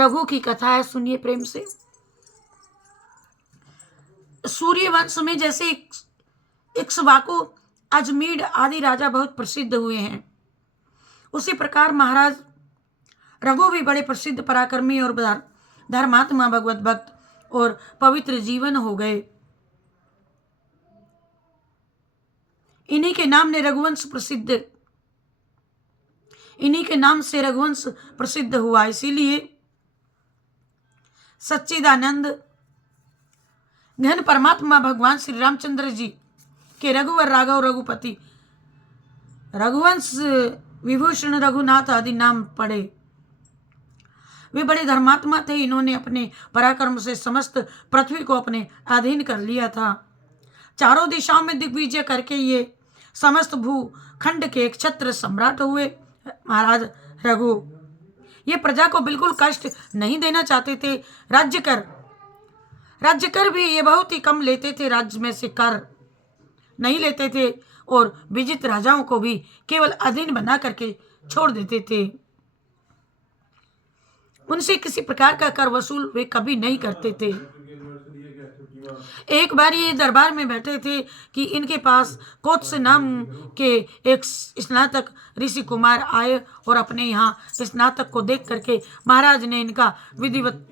रघु की कथा है, सुनिए प्रेम से। सूर्यवंश में जैसे इक्ष्वाकु, अजमीर आदि राजा बहुत प्रसिद्ध हुए हैं, उसी प्रकार महाराज रघु भी बड़े प्रसिद्ध पराक्रमी और धर्मात्मा, भगवत भक्त और पवित्र जीवन हो गए। इन्हीं के नाम ने रघुवंश प्रसिद्ध, इन्हीं के नाम से रघुवंश प्रसिद्ध हुआ। इसीलिए सच्चिदानंद घन परमात्मा भगवान श्री रामचंद्र जी के रघुवर, राघव, रघुपति, रघुवंश, विभूषण, रघुनाथ आदि नाम पड़े। वे बड़े धर्मात्मा थे। इन्होंने अपने पराक्रम से समस्त पृथ्वी को अपने अधीन कर लिया था। चारों दिशाओं में दिग्विजय करके ये समस्त भूखंड के क्षत्र सम्राट हुए। महाराज रघु ये प्रजा को बिल्कुल कष्ट नहीं देना चाहते थे। राज्य कर भी ये बहुत ही कम लेते थे, राज्य में से कर नहीं लेते थे और विजित राजाओं को भी केवल अधीन बना करके छोड़ देते थे। उनसे किसी प्रकार का कर वसूल वे कभी नहीं करते थे। एक बार ये दरबार में बैठे थे कि इनके पास कोत्स नाम के एक स्नातक ऋषि कुमार आए और अपने यहाँ स्नातक को देख करके महाराज ने इनका विधिवत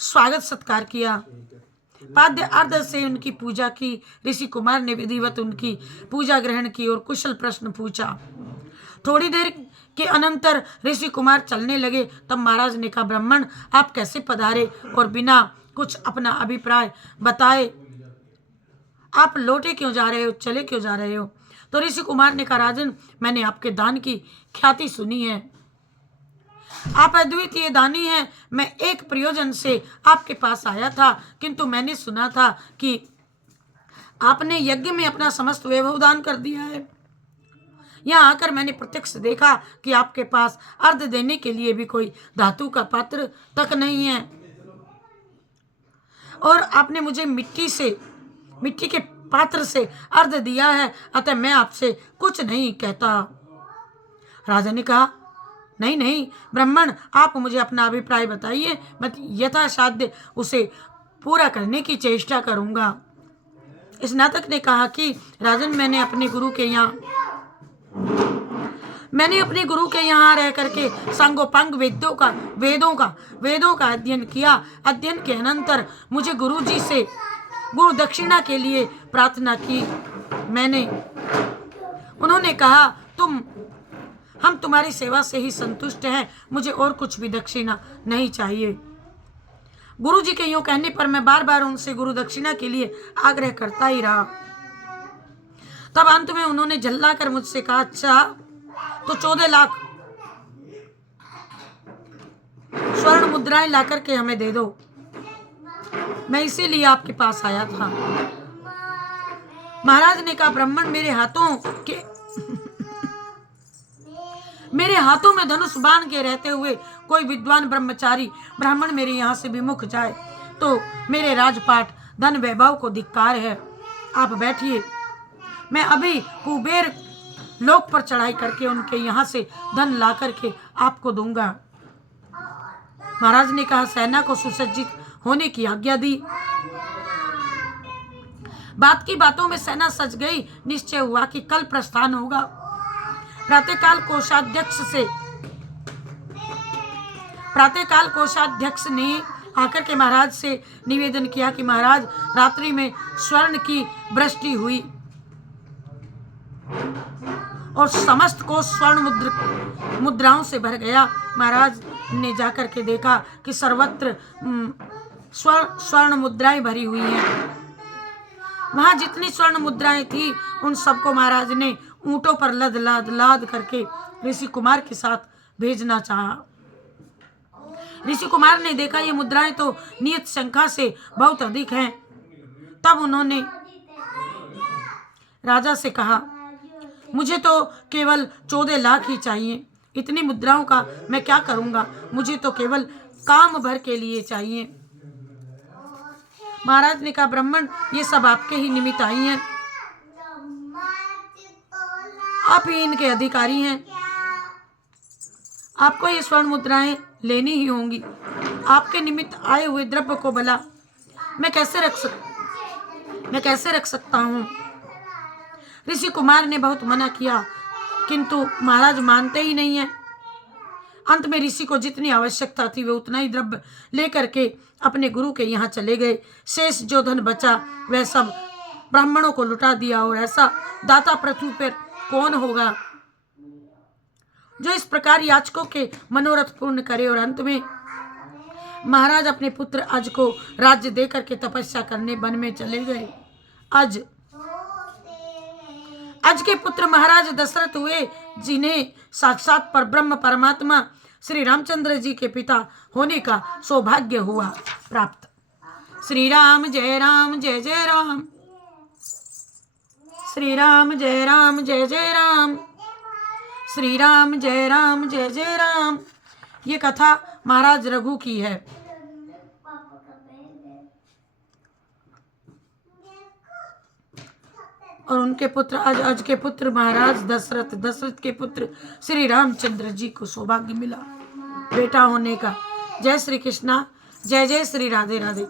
स्वागत सत्कार किया। पाद्य अर्ध से उनकी पूजा की। ऋषि कुमार ने विधिवत उनकी पूजा ग्रहण की और कुशल प्रश्न पूछा। थोड़ी देर के अनंतर ऋषि कुमार चलने लगे। तब महाराज ने कहा, ब्राह्मण आप कैसे पधारे और बिना कुछ अपना अभिप्राय बताए आप लौटे क्यों जा रहे हो, चले क्यों जा रहे हो? तो ऋषि कुमार ने कहा, राजन मैंने आपके दान की ख्याति सुनी है, आप अद्वितीय दानी हैं। मैं एक प्रयोजन से आपके पास आया था, किंतु मैंने सुना था कि आपने यज्ञ में अपना समस्त वैभव दान कर दिया है। यहाँ आकर मैंने प्रत्यक्ष देखा कि आपके पास अर्घ देने के लिए भी कोई धातु का पात्र तक नहीं है और आपने मुझे मिट्टी के पात्र से अर्घ दिया है, अतः मैं आपसे कुछ नहीं कहता। राजा ने कहा, नहीं नहीं ब्राह्मण आप मुझे अपना अभिप्राय बताइए, मैं यथासाध्य उसे पूरा करने की चेष्टा करूंगा। स्नातक ने कहा कि राजन मैंने अपने गुरु के यहाँ रह करके सांगोपांग वेदों का अध्ययन किया। अध्ययन के अनंतर मुझे गुरु जी से गुरु दक्षिणा के लिए प्रार्थना की। उन्होंने कहा हम तुम्हारी सेवा से ही संतुष्ट हैं, मुझे और कुछ भी दक्षिणा नहीं चाहिए। गुरु जी के यूं कहने पर मैं बार बार उनसे गुरु दक्षिणा के लिए आग्रह करता ही रहा। तब अंत में उन्होंने झल्ला कर मुझसे कहा, अच्छा तो 14 लाख स्वर्ण मुद्राएं ला करके हमें दे दो, मैं इसीलिए आपके पास आया था। महाराज ने कहा, ब्राह्मण मेरे हाथों में धनुष बाण के रहते हुए कोई विद्वान ब्रह्मचारी ब्राह्मण मेरे यहाँ से विमुख जाए तो मेरे राजपाट धन वैभव को धिक्कार है। आप बैठिए, मैं अभी कुबेर लोक पर चढ़ाई करके उनके यहाँ से धन ला करके आपको दूंगा। महाराज ने कहा, सेना को सुसज्जित होने की आज्ञा दी। बात की बातों में सेना सज गई। निश्चय हुआ कि कल प्रस्थान होगा। प्रातःकाल कोषाध्यक्ष ने आकर के महाराज से निवेदन किया कि महाराज रात्रि में स्वर्ण की वृष्टि हुई और समस्त कोष स्वर्ण मुद्राओं से भर गया। महाराज ने जाकर के देखा कि सर्वत्र स्वर्ण मुद्राएं भरी हुई हैं। वहां जितनी स्वर्ण मुद्राएं थी उन सबको महाराज ने ऊंटों पर लाद करके ऋषि कुमार के साथ भेजना चाहा। ऋषि कुमार ने देखा ये मुद्राएं तो नियत संख्या से बहुत अधिक हैं। तब उन्होंने राजा से कहा, मुझे तो केवल 14 लाख ही चाहिए, इतनी मुद्राओं का मैं क्या करूंगा, मुझे तो केवल काम भर के लिए चाहिए। महाराज ने कहा, ब्राह्मण ये सब आपके ही निमित्त आई हैं, आप ही इनके अधिकारी हैं, आपको ये स्वर्ण मुद्राएं लेनी ही होंगी। आपके निमित्त आए हुए द्रव्य को भला मैं कैसे रख सकता हूँ। ऋषि कुमार ने बहुत मना किया, किंतु महाराज मानते ही नहीं है। अंत में ऋषि को जितनी आवश्यकता थी वे उतना ही द्रव्य लेकर के अपने गुरु के यहाँ चले गए। शेष जो धन बचा वह सब ब्राह्मणों को लुटा दिया, और ऐसा दाता पृथ्वी पर कौन होगा जो इस प्रकार याचकों के मनोरथ पूर्ण करे। और अंत में महाराज अपने पुत्र अज को राज्य देकर के तपस्या करने वन में चले गए। अज के पुत्र महाराज दशरथ हुए, जिन्हें साक्षात परब्रह्म परमात्मा श्री रामचंद्र जी के पिता होने का सौभाग्य हुआ प्राप्त। श्री राम जय जय राम, श्री राम जय जय राम, श्री राम जय जय राम। ये कथा महाराज रघु की है। और उनके पुत्र अज के पुत्र महाराज दशरथ के पुत्र श्री रामचंद्र जी को सौभाग्य मिला बेटा होने का। जय श्री कृष्णा, जय जय श्री राधे राधे।